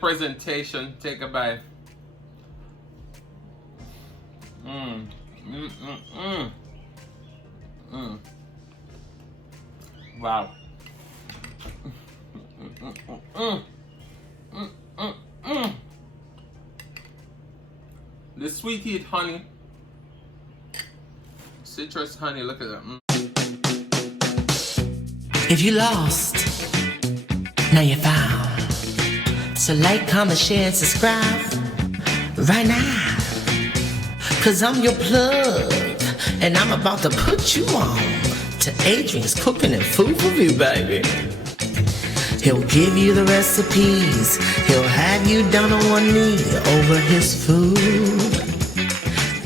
Presentation, take a bite. Wow. The sweet heat honey, citrus honey, look at that. If you lost, now you're found. So like, comment, share, and subscribe right now. Cause I'm your plug, and I'm about to put you on to Adrian's Cooking and Food Review, baby. He'll give you the recipes. He'll have you down on one knee over his food.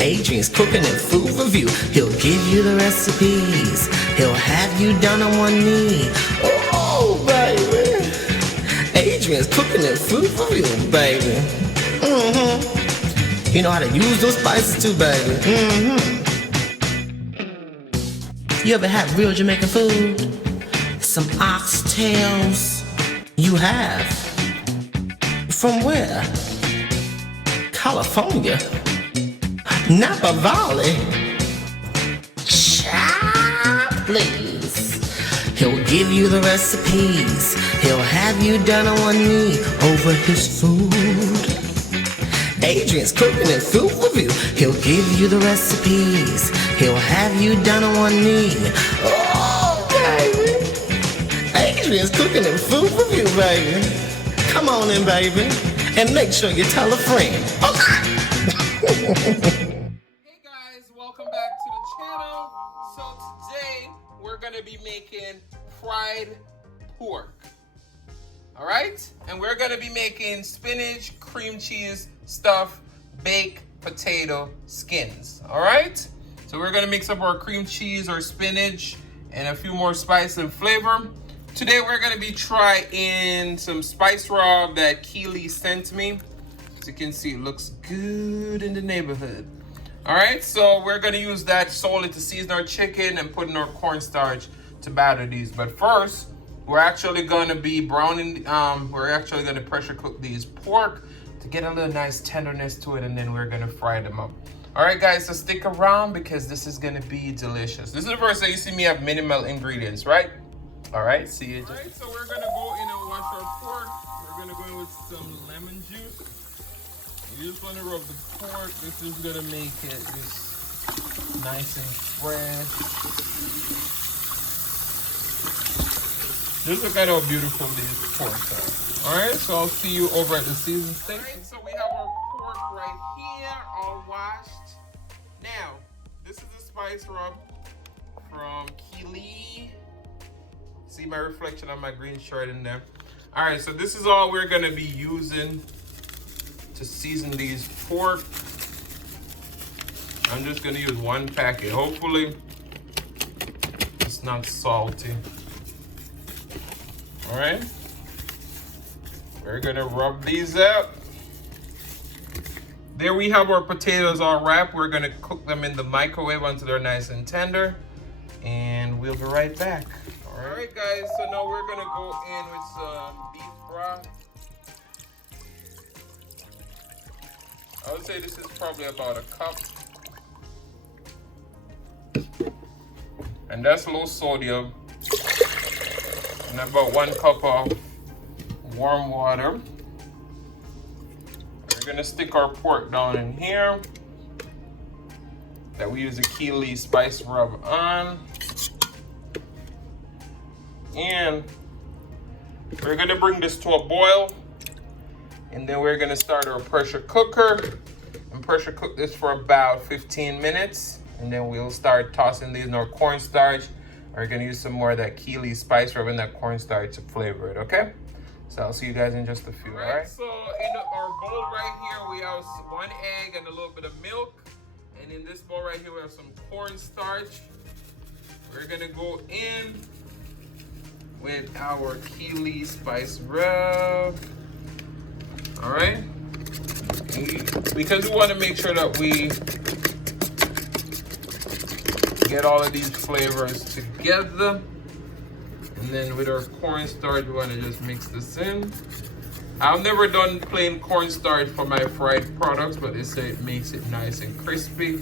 Adrian's Cooking and Food Review. He'll give you the recipes. He'll have you down on one knee. Oh, baby. Adrian's Cooking and Food Review, baby. You know how to use those spices too, baby. You ever had real Jamaican food? Some oxtails? You have? From where? California? Napa Valley? Child, please. He'll give you the recipes. He'll have you down on one knee over his food. Adrian's Cooking and Food Review. He'll give you the recipes. He'll have you down on one knee. Oh, baby. Adrian's Cooking and Food Review, baby. Come on in, baby. And make sure you tell a friend. Okay. Hey guys, welcome back to the channel. So today we're gonna be making fried pork. Alright? And we're gonna be making spinach, cream cheese, stuffed baked potato skins. Alright? So we're gonna mix up our cream cheese, our spinach, and a few more spice and flavor. Today we're gonna be trying some spice rub that Keely sent me. As you can see, it looks good in the neighborhood. Alright, so we're gonna use that solely to season our chicken and put in our cornstarch to batter these. But first, we're actually gonna be browning, we're actually gonna pressure cook these pork to get a little nice tenderness to it, and then we're gonna fry them up. Alright guys, so stick around because this is gonna be delicious. This is the first time you see me have minimal ingredients, right? Alright, see you. Alright, so we're gonna go in and wash our pork. We're gonna go in with some lemon juice. You just wanna rub the pork. This is gonna make it just nice and fresh. Just look at how beautiful these porks are. Alright, so I'll see you over at the season station. Alright, so we have our pork right here, all washed. Now, this is the spice rub from Keely. See my reflection on my green shirt in there. Alright, so this is all we're gonna be using to season these pork. I'm just gonna use one packet. Hopefully, it's not salty. Alright, we're gonna rub these up. There we have our potatoes all wrapped. We're gonna cook them in the microwave until they're nice and tender, and we'll be right back. Alright guys, so now we're gonna go in with some beef broth. I would say this is probably about a cup. And that's low sodium. And about 1 cup of warm water. We're gonna stick our pork down in here that we use a Keely spice rub on. And we're gonna bring this to a boil. And then we're gonna start our pressure cooker and pressure cook this for about 15 minutes. And then we'll start tossing these in our cornstarch. We're gonna use some more of that Keely spice rub in that cornstarch to flavor it, okay? So I'll see you guys in just a few, all right? So in our bowl right here, we have 1 egg and a little bit of milk. And in this bowl right here, we have some cornstarch. We're gonna go in with our Keely spice rub. All right? Because we want to make sure that we get all of these flavors together. And then with our cornstarch, we want to just mix this in. I've never done plain cornstarch for my fried products, but they say it makes it nice and crispy.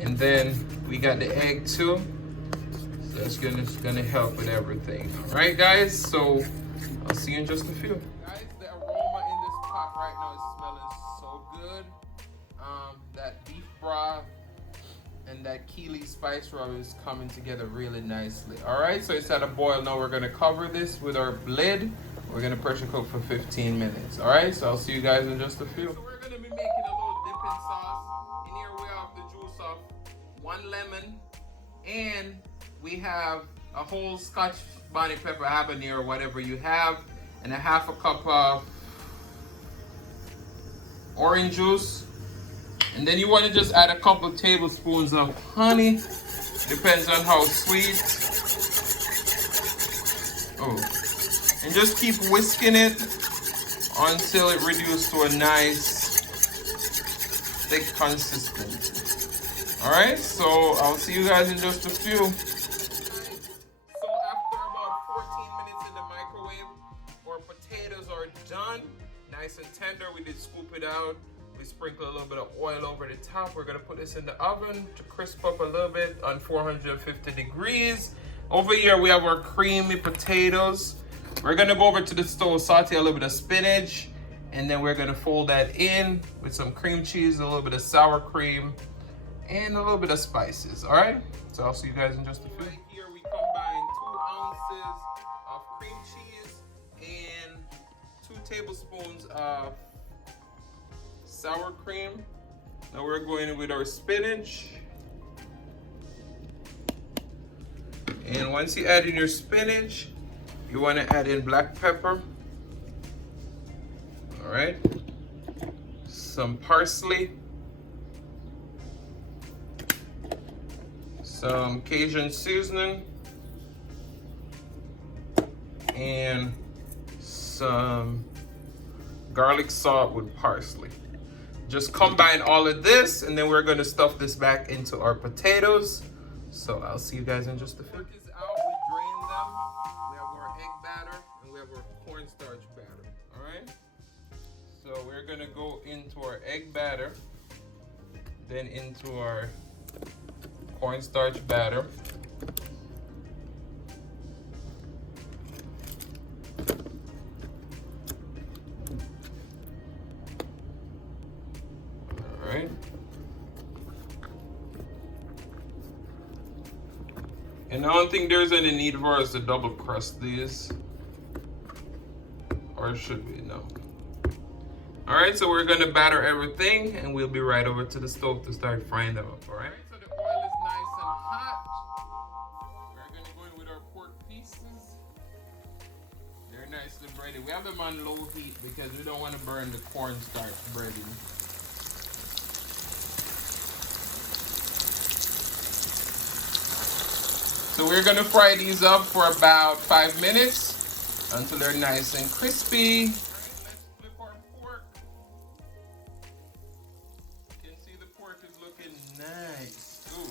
And then we got the egg too. So that's gonna help with everything. All right, guys. So I'll see you in just a few. Guys, the aroma in this pot right now is smelling so good. That beef broth and that Keely spice rub is coming together really nicely. All right, so it's at a boil now. We're gonna cover this with our lid. We're gonna pressure cook for 15 minutes. All right, so I'll see you guys in just a few. So we're gonna be making a little dipping sauce. In here we have the juice of 1 lemon, and we have a whole Scotch bonnet pepper, habanero, whatever you have, and a half a cup of orange juice. And then you want to just add a couple of tablespoons of honey. Depends on how sweet. Oh. And just keep whisking it until it reduces to a nice thick consistency. Alright, so I'll see you guys in just a few. So after about 14 minutes in the microwave, our potatoes are done. Nice and tender. We did scoop it out. We sprinkle a little bit of oil over the top. We're gonna put this in the oven to crisp up a little bit on 450 degrees. Over here we have our creamy potatoes. We're gonna go over to the stove, saute a little bit of spinach, and then we're gonna fold that in with some cream cheese, a little bit of sour cream, and a little bit of spices. All right, so I'll see you guys in just a few. Right here we combine 2 ounces of cream cheese and 2 tablespoons of sour cream. Now we're going in with our spinach. And once you add in your spinach, you want to add in black pepper. All right. Some parsley. Some Cajun seasoning. And some garlic salt with parsley. Just combine all of this, and then we're gonna stuff this back into our potatoes. So I'll see you guys in just a few. Pork is out, we drained them. We have our egg batter, and we have our cornstarch batter, all right? So we're gonna go into our egg batter, then into our cornstarch batter. Right. And I don't think there's any need for us to double crust these. Or should we? No. Alright, so we're gonna batter everything, and we'll be right over to the stove to start frying them up, alright? So the oil is nice and hot. We're gonna go in with our pork pieces. They're nicely breaded. We have them on low heat because we don't want to burn the cornstarch breading. So we're gonna fry these up for about 5 minutes until they're nice and crispy. All right, let's flip our pork. You can see the pork is looking nice. Ooh.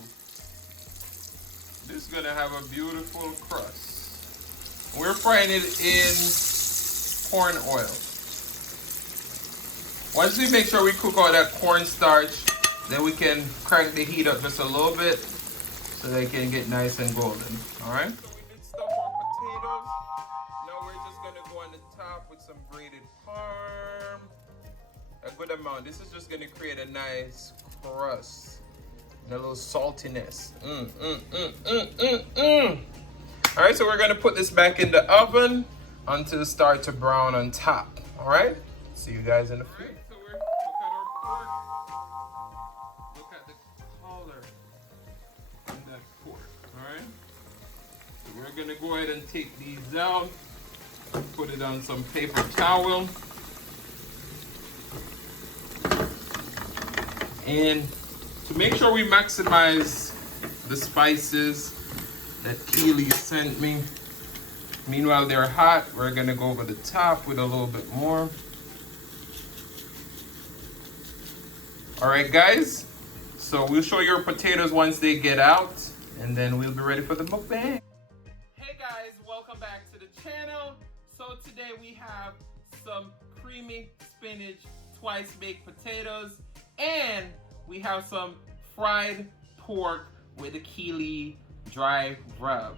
This is gonna have a beautiful crust. We're frying it in corn oil. Once we make sure we cook all that cornstarch, then we can crank the heat up just a little bit so they can get nice and golden. All right? So we did stuff our potatoes. Now we're just gonna go on the top with some grated parm. A good amount. This is just gonna create a nice crust and a little saltiness. All right, so we're gonna put this back in the oven until it starts to brown on top. All right? See you guys in a few. So look at our pork. Look at the color of that pork. All right? So we're gonna go ahead and take these out. Put it on some paper towel. And to make sure we maximize the spices that Keely sent me, meanwhile they're hot, we're gonna go over the top with a little bit more. All right, guys, so we'll show your potatoes once they get out, and then we'll be ready for the mukbang. Hey guys, welcome back to the channel. So today we have some cream creamy spinach, twice baked potatoes, and we have some fried pork with a Keely dry rub.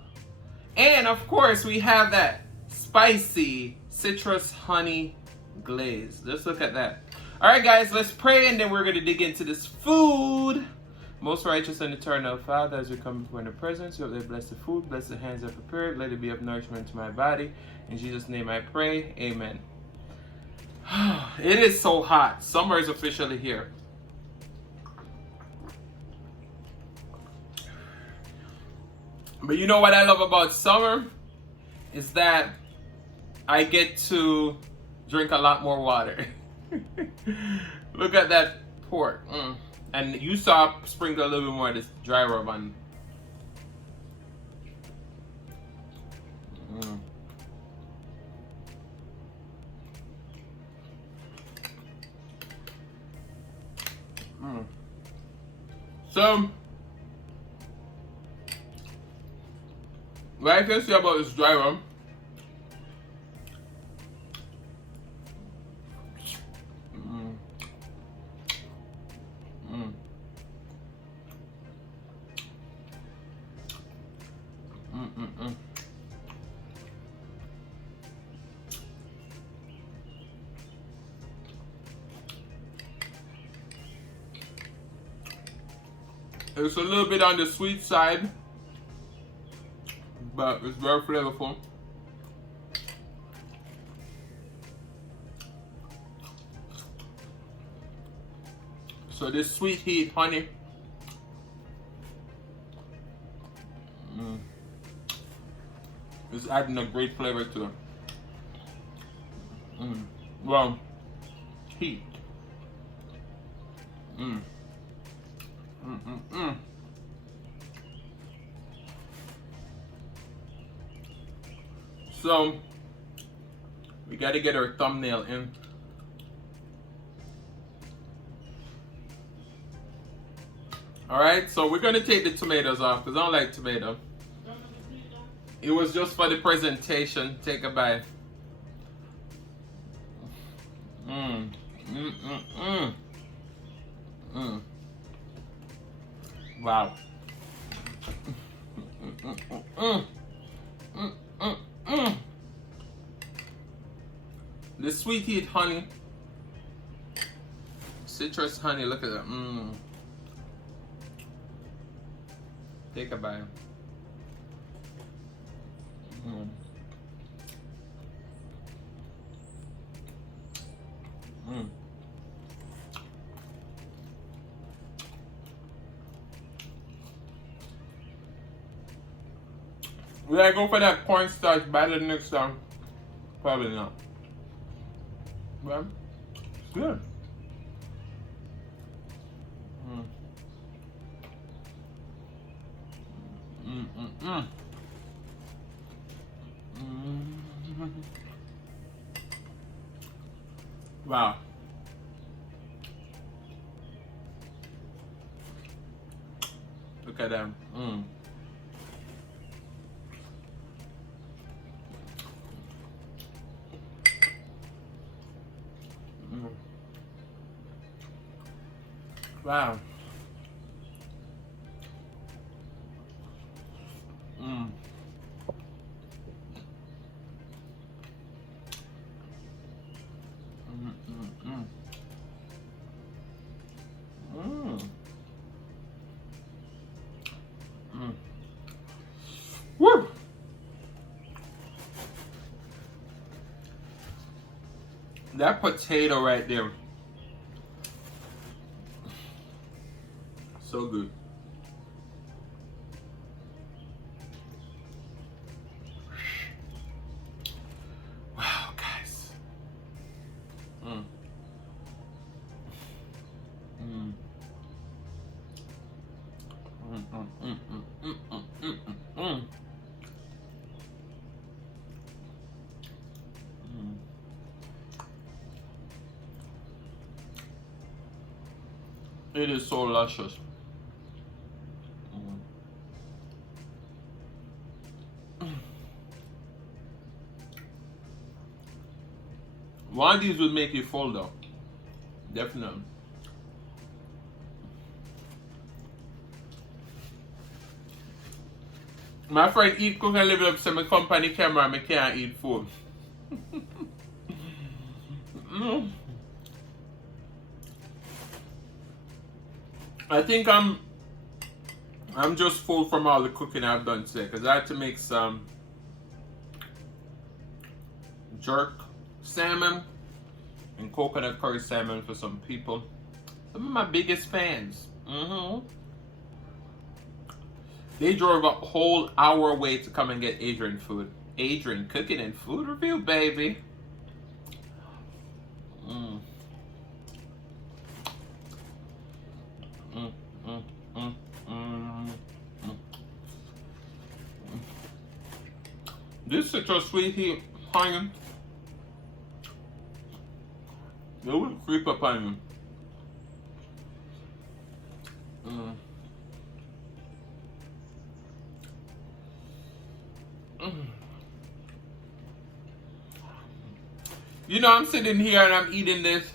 And of course, we have that spicy citrus honey glaze. Let's look at that. All right, guys, let's pray, and then we're going to dig into this food. Most righteous and eternal Father, as we come before in the presence, you have blessed the food, bless the hands that prepared, let it be of nourishment to my body. In Jesus' name I pray, amen. It is so hot. Summer is officially here. But you know what I love about summer? Is that I get to drink a lot more water. Look at that pork. And you saw sprinkle a little bit more of this dry rub on. So, what I can say about this dry rub, it's a little bit on the sweet side, but it's very flavorful. So this sweet heat honey is adding a great flavor to it. Well, heat. So we got to get our thumbnail in. All right, so we're gonna take the tomatoes off because I don't like tomato. It was just for the presentation. Take a bite. Wow. The sweet heat honey, citrus honey. Look at that. Take a bite. Will I go for that cornstarch batter next time? Probably not. But it's good. Wow. Look at them. Wow. Woo! That potato right there, so good. Wow, guys. It is so luscious. One of these will make you full though. Definitely. My friend eat cook and live up to my company camera, I can't eat food. I think I'm just full from all the cooking I've done today because I had to make some jerk salmon and coconut curry salmon for some people. Some of my biggest fans. They drove a whole hour away to come and get Adrian food. Adrian cooking and food review, baby. This citrus sweet heat onion. They will creep up on you. You know, I'm sitting here and I'm eating this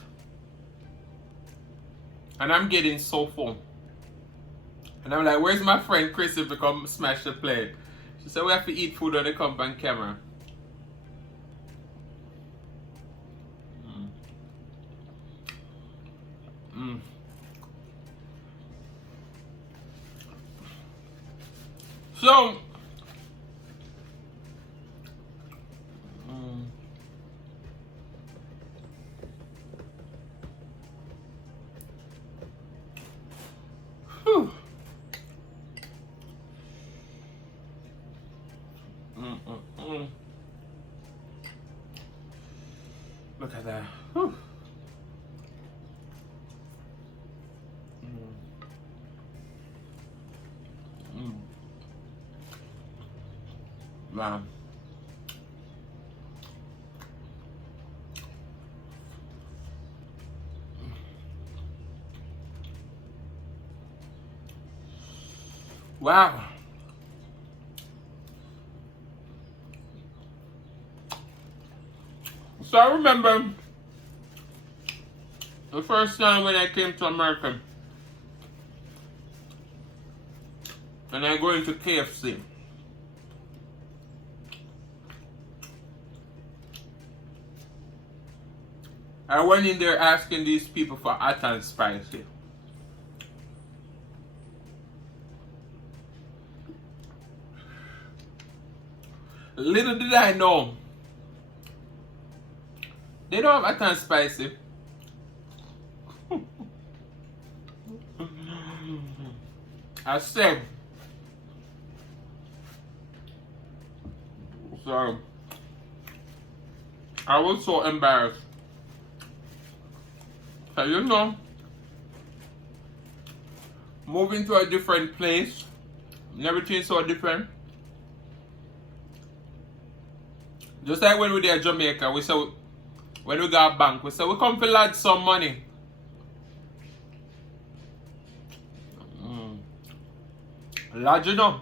and I'm getting so full. And I'm like, where's my friend Chrissy to come smash the plate? She said we have to eat food on the company camera. So look at that. Wow. Wow. So I remember the first time when I came to America and I go into KFC. I went in there asking these people for hot and spicy. Little did I know, they don't have hot and spicy. I said, so I was so embarrassed. So you know, moving to a different place, and everything's so different. Just like when we were in Jamaica, we said when we got bank, we said we come to lodge some money. Lodge, you know.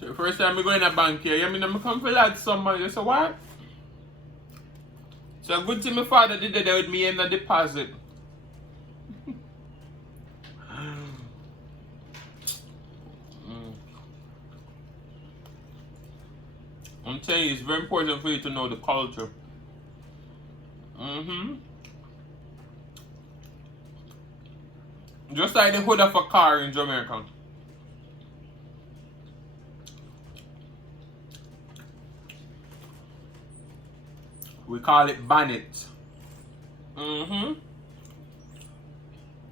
So the first time we go in a bank here, you mean I come to lodge some money. You say what? So good thing my father did that with me in the deposit. I'm telling you, it's very important for you to know the culture. Just like the hood of a car in Jamaica. We call it bonnet.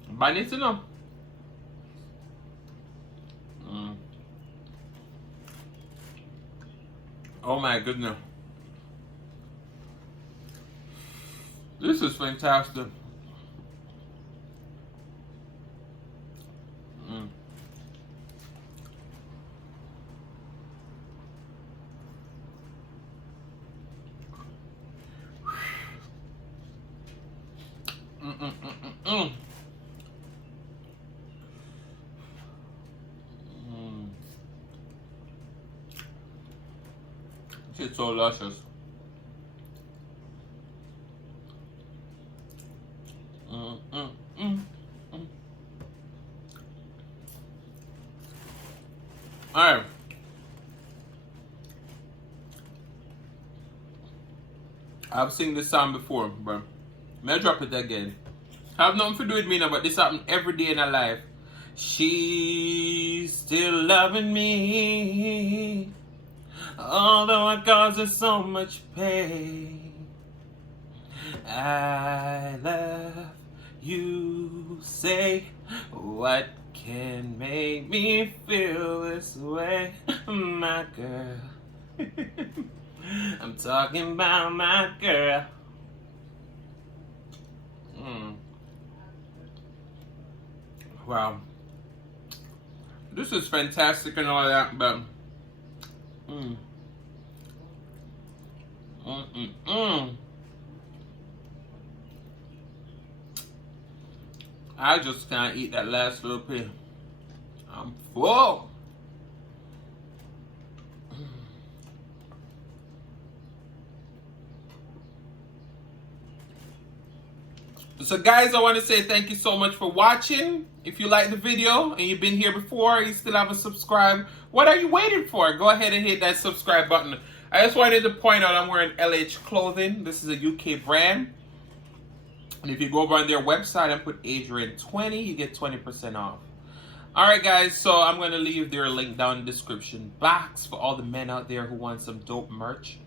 Bonnet, you know. Oh my goodness. This is fantastic. is so luscious. Alright. I've seen this song before, but may I drop it again. Have nothing to do with me now, but this happens every day in her life. She's still loving me, although I cause her so much pain. I love you, say, what can make me feel this way, my girl? I'm talking about my girl. Wow. This is fantastic and all that, but I just can't eat that last little bit. I'm full. So guys, I want to say thank you so much for watching. If you like the video and you've been here before, you still haven't subscribed, what are you waiting for? Go ahead and hit that subscribe button. I just wanted to point out I'm wearing LH clothing. This is a UK brand. And if you go over on their website and put Adrian20, you get 20% off. Alright guys, so I'm going to leave their link down in the description box for all the men out there who want some dope merch.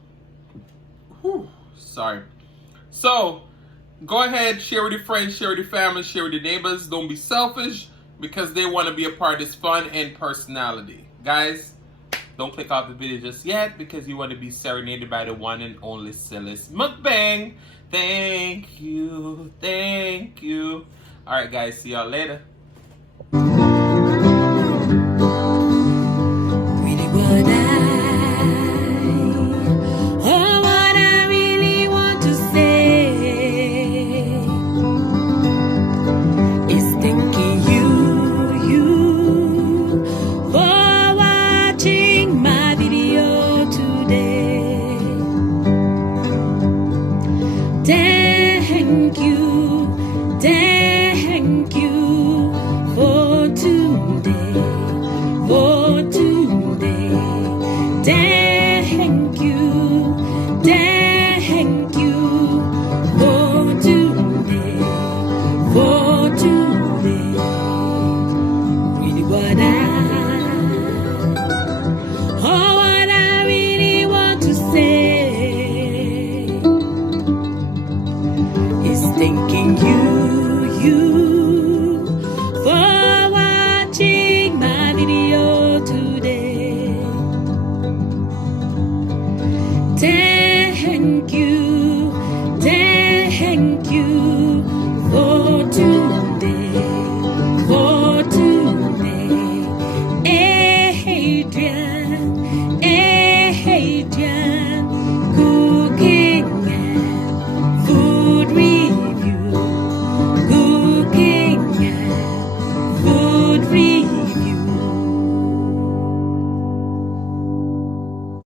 Whew, sorry. So, go ahead, share with your friends, share with your family, share with your neighbors. Don't be selfish because they want to be a part of this fun and personality. Guys, don't click off the video just yet because you want to be serenaded by the one and only Celeste Mukbang. Thank you. Thank you. Alright guys, see y'all later.